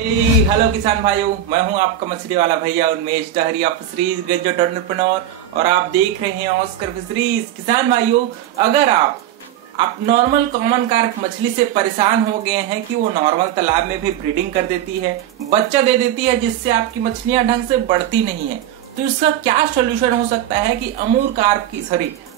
Hello किसान भाइयों, मैं हूं आपका मछली वाला भैया उन्मेष डहरिया फिशरीज ग्रेजुएट एंटरप्रेन्योर और आप देख रहे हैं ऑस्कर फिशरीज। किसान भाइयों, अगर आप नॉर्मल कॉमन कार्प मछली से परेशान हो गए हैं कि वो नॉर्मल तालाब में भी ब्रीडिंग कर देती है, बच्चा दे देती है, जिससे आपकी मछलियां ढंग से बढ़ती नहीं है, तो इसका क्या सोल्यूशन हो सकता है कि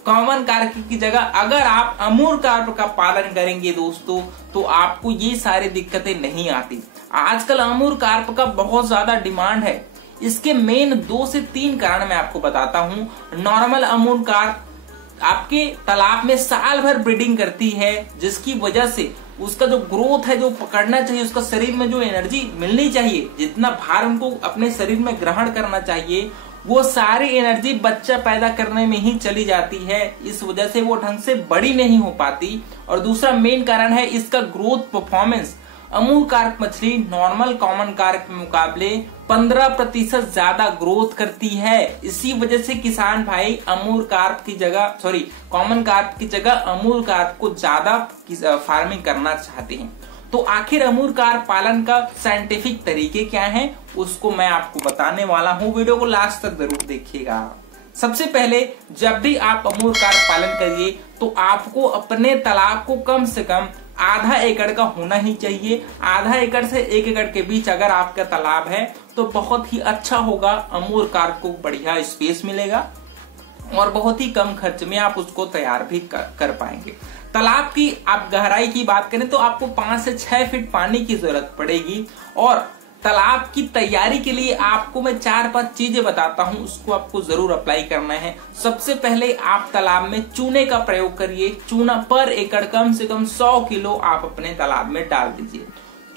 कॉमन कार्प की जगह अगर आप अमूर कार्प का पालन करेंगे दोस्तों, तो आपको ये सारी दिक्कतें नहीं आती। आजकल अमूर कार्प का बहुत ज्यादा डिमांड है। इसके मेन 2 से 3 कारण मैं आपको बताता हूँ। नॉर्मल अमूर कार्प आपके तालाब में साल भर ब्रीडिंग करती है, जिसकी वजह से उसका जो ग्रोथ है, जो पकड़ना चाहिए, उसका शरीर में जो एनर्जी मिलनी चाहिए, जितना भार उनको अपने शरीर में ग्रहण करना चाहिए, वो सारी एनर्जी बच्चा पैदा करने में ही चली जाती है। इस वजह से वो ढंग से बड़ी नहीं हो पाती। और दूसरा मेन कारण है इसका ग्रोथ परफॉर्मेंस। अमूर कार्प मछली नॉर्मल कॉमन कार्प के मुकाबले 15% ज्यादा ग्रोथ करती है। इसी वजह से किसान भाई कॉमन कार्प की जगह अमूर कार्प को ज्यादा फार्मिंग करना चाहते हैं। तो आखिर अमूर कार्प पालन का साइंटिफिक तरीके क्या हैं, उसको मैं आपको बताने वाला हूँ। वीडियो को लास्ट तक जरूर देखिएगा। सबसे पहले, जब भी आप अमूर कार्प पालन करिए तो आपको अपने तालाब को कम से कम आधा एकड़ का होना ही चाहिए। आधा एकड़ से 1 एकड़ के बीच अगर आपका तालाब है तो बहुत ही अच्छा होगा। अमूर कार्प को बढ़िया स्पेस मिलेगा और बहुत ही कम खर्च में आप उसको तैयार भी कर पाएंगे। तालाब की आप गहराई की बात करें तो आपको 5 से 6 फीट पानी की जरूरत पड़ेगी। और तालाब की तैयारी के लिए आपको मैं 4-5 चीजें बताता हूं, उसको आपको जरूर अप्लाई करना है। सबसे पहले आप तालाब में चूने का प्रयोग करिए। चूना पर एकड़ कम से कम 100 किलो आप अपने तालाब में डाल दीजिए।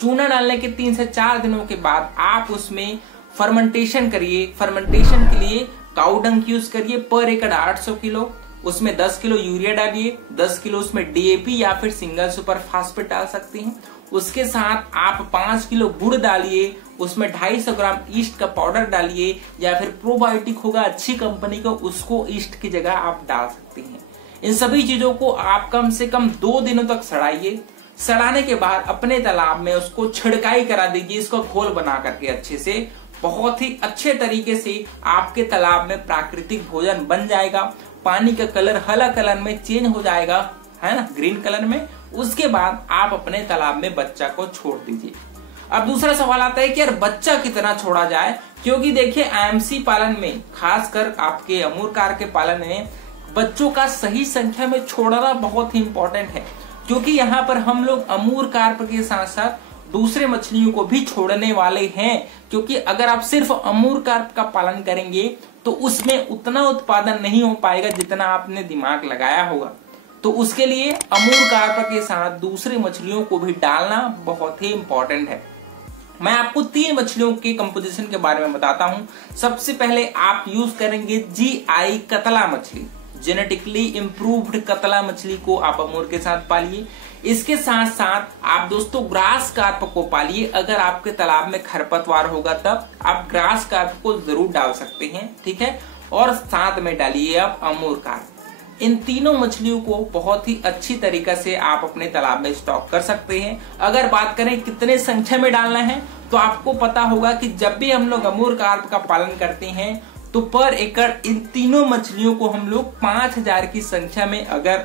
चूना डालने के 3 से 4 दिनों के बाद आप उसमें फर्मेंटेशन करिए। फर्मेंटेशन के लिए काऊ डंग यूज करिए। पर एकड़ 800 किलो, उसमें 10 किलो यूरिया डालिए, 10 किलो उसमें डीएपी या फिर सिंगल सुपर फास्फेट डाल सकते हैं। उसके साथ आप 5 किलो गुड़ डालिए, उसमें 250 ग्राम ईस्ट का पाउडर डालिए, या फिर प्रोबायोटिक होगा अच्छी कंपनी का, उसको ईस्ट की जगह आप डाल सकते हैं। इन सभी चीजों को आप कम से कम 2 दिनों तक सड़ाइए। सड़ाने के बाद अपने तालाब में उसको छिड़काई करा दीजिए, इसको घोल बना करके अच्छे से। बहुत ही अच्छे तरीके से आपके तालाब में प्राकृतिक भोजन बन जाएगा। पानी का कलर हरा कलर में चेंज हो जाएगा, है ना, ग्रीन कलर में। उसके बाद आप अपने तालाब में बच्चा को छोड़ दीजिए। अब दूसरा सवाल आता है कि यार बच्चा कितना छोड़ा जाए, क्योंकि देखिए आईएमसी पालन में, खासकर आपके अमूर कार्प के पालन में, बच्चों का सही संख्या में छोड़ना बहुत ही इंपॉर्टेंट है। क्योंकि यहाँ पर हम लोग अमूर कार्प के साथ साथ दूसरे मछलियों को भी छोड़ने वाले हैं। क्योंकि अगर आप सिर्फ अमूर कार्प का पालन करेंगे तो उसमें उतना उत्पादन नहीं हो पाएगा जितना आपने दिमाग लगाया होगा। तो उसके लिए अमूर कार्प के साथ दूसरी मछलियों को भी डालना बहुत ही इंपॉर्टेंट है। मैं आपको 3 मछलियों के कंपोजिशन के बारे में बताता हूं। सबसे पहले आप यूज करेंगे जीआई कतला मछली। जेनेटिकली इंप्रूव्ड कतला मछली को आप अमूर के साथ पालिए। इसके साथ साथ आप दोस्तों ग्रास कार्प को पालिए। अगर आपके तालाब में खरपतवार होगा तब आप ग्रास कार्प को जरूर डाल सकते हैं, ठीक है। और साथ में डालिए आप अमूर कार्प। इन तीनों मछलियों को बहुत ही अच्छी तरीके से आप अपने तालाब में स्टॉक कर सकते हैं। अगर बात करें कितने संख्या में डालना है, तो आपको पता होगा कि जब भी हम लोग अमूर कार्प का पालन करते हैं तो पर एकड़ इन तीनों मछलियों को हम लोग 5000 की संख्या में, अगर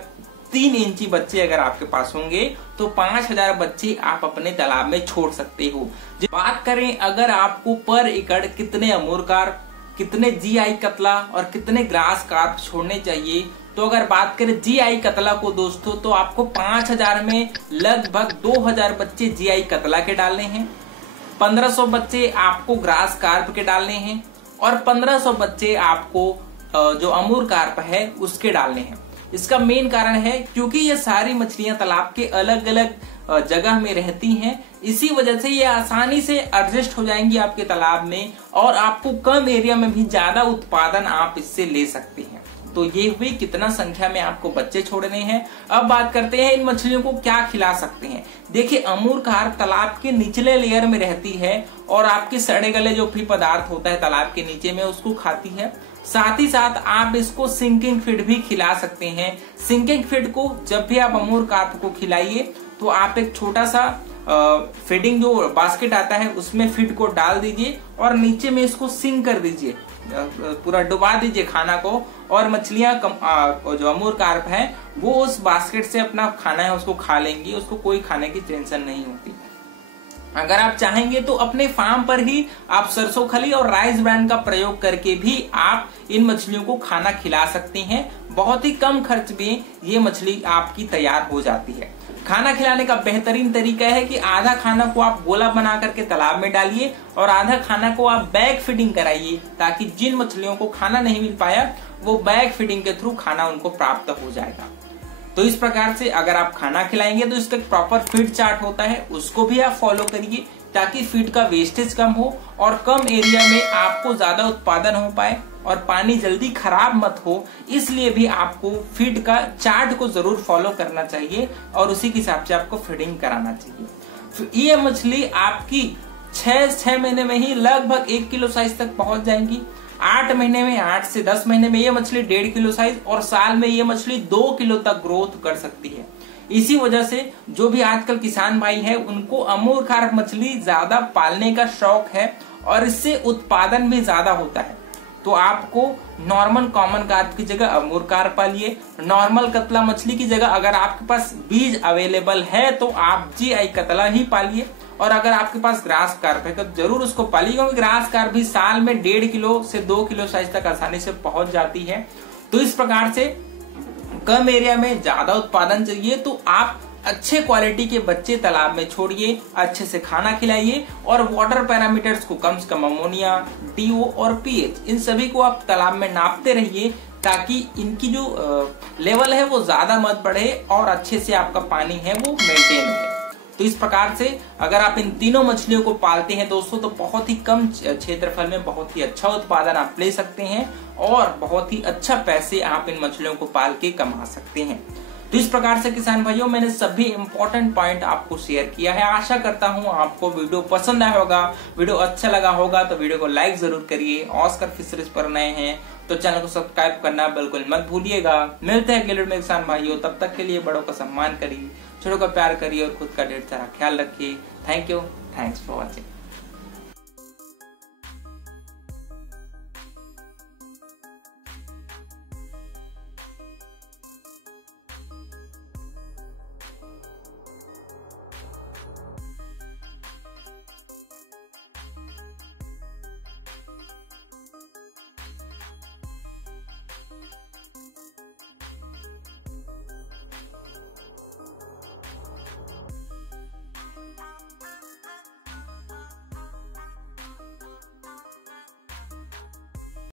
3 इंची बच्चे अगर आपके पास होंगे तो 5000 बच्चे आप अपने तालाब में छोड़ सकते हो। बात करें अगर आपको पर एकड़ कितने अमूर कार्प, कितने जीआई कतला और कितने ग्रास कार्प छोड़ने चाहिए, तो अगर बात करें जीआई कतला को दोस्तों, तो आपको 5000 में लगभग 2000 बच्चे जीआई कतला के डालने हैं, 1500 बच्चे आपको ग्रास कार्प के डालने हैं और 1500 बच्चे आपको जो अमूर कार्प है उसके डालने हैं। इसका मेन कारण है क्योंकि ये सारी मछलियां तालाब के अलग अलग जगह में रहती हैं, इसी वजह से ये आसानी से एडजस्ट हो जाएंगी आपके तालाब में और आपको कम एरिया में भी ज्यादा उत्पादन आप इससे ले सकते हैं। तो ये हुई कितना संख्या में आपको बच्चे छोड़ने हैं। अब बात करते हैं इन मछलियों को क्या खिला सकते हैं। देखिए अमूर कार्प तालाब के निचले लेयर में रहती है और आपके सड़े गले जो भी पदार्थ होता है तालाब के नीचे में उसको खाती है। साथ ही साथ आप इसको सिंकिंग फीड भी खिला सकते हैं। सिंकिंग फीड को जब भी आप अमूर कार्प को खिलाइए तो आप एक छोटा सा फीडिंग जो बास्केट आता है उसमें फीड को डाल दीजिए और नीचे में इसको सिंक कर दीजिए, पूरा डुबा दीजिए खाना को, और मछलियां जो अमूर कार्प है वो उस बास्केट से अपना खाना है उसको खा लेंगी, उसको कोई खाने की टेंशन नहीं होती। अगर आप चाहेंगे तो अपने फार्म पर ही आप सरसों खली और राइस ब्रांड का प्रयोग करके भी आप इन मछलियों को खाना खिला सकते हैं। बहुत ही कम खर्च में ये मछली आपकी तैयार हो जाती है। खाना खिलाने का बेहतरीन तरीका है कि आधा खाना को आप गोला बना करके तालाब में डालिए और आधा खाना को आप बैग फीडिंग कराइए, ताकि जिन मछलियों को खाना नहीं मिल पाया वो बैग फीडिंग के थ्रू खाना उनको प्राप्त हो जाएगा। तो इस प्रकार से अगर आप खाना खिलाएंगे तो इसका प्रॉपर फीड चार्ट होता है, उसको भी आप फॉलो करिए ताकि फीड का वेस्टेज कम हो और कम एरिया में आपको ज्यादा उत्पादन हो पाए और पानी जल्दी खराब मत हो। इसलिए भी आपको फीड का चार्ट को जरूर फॉलो करना चाहिए और उसी के हिसाब से आपको फीडिंग कराना चाहिए। तो ये मछली आपकी 6 महीने में ही लगभग 1 किलो साइज तक पहुंच जाएंगी। 8 महीने में, 8 से 10 महीने में ये मछली 1.5 किलो साइज, और साल में ये मछली 2 किलो तक ग्रोथ कर सकती है। इसी वजह से जो भी आजकल किसान भाई है उनको अमूर कार्प मछली ज्यादा पालने का शौक है और इससे उत्पादन भी ज्यादा होता है। तो आपको नॉर्मल कॉमन कार्प की जगह अमूर कार्प पालिए। नॉर्मल कतला मछली की जगह अगर आपके पास बीज अवेलेबल है तो आप GI कतला ही पालिए, और अगर आपके पास ग्रास कार्प है तो जरूर उसको पालिए, क्योंकि ग्रास कार्प भी साल में 1.5 किलो से 2 किलो साइज तक आसानी से पहुंच जाती है। तो इस प्रकार से कम एरिया में ज्यादा उत्पादन चाहिए तो आप अच्छे क्वालिटी के बच्चे तालाब में छोड़िए, अच्छे से खाना खिलाइए और वाटर पैरामीटर्स को कम से कम अमोनिया, DO और pH इन सभी को आप तालाब में नापते रहिए, ताकि इनकी जो लेवल है वो ज्यादा मत बढ़े और अच्छे से आपका पानी है वो मेंटेन हो। तो इस प्रकार से अगर आप इन तीनों मछलियों को पालते हैं दोस्तों तो बहुत ही कम क्षेत्रफल में बहुत ही अच्छा उत्पादन आप ले सकते हैं और बहुत ही अच्छा पैसे आप इन मछलियों को पाल के कमा सकते हैं। तो इस प्रकार से किसान भाइयों मैंने सभी इंपॉर्टेंट पॉइंट आपको शेयर किया है। आशा करता हूं आपको वीडियो पसंद आया होगा, वीडियो अच्छा लगा होगा तो वीडियो को लाइक जरूर करिए। ऑस्कर फिशरीज पर नए हैं तो चैनल को सब्सक्राइब करना बिल्कुल मत भूलिएगा। मिलते हैं अगले में किसान भाइयों, तब तक के लिए बड़ों का सम्मान करिए, छोटों का प्यार करिए और खुद का ढेर सारा ख्याल रखिए। Thank you, thanks for watching.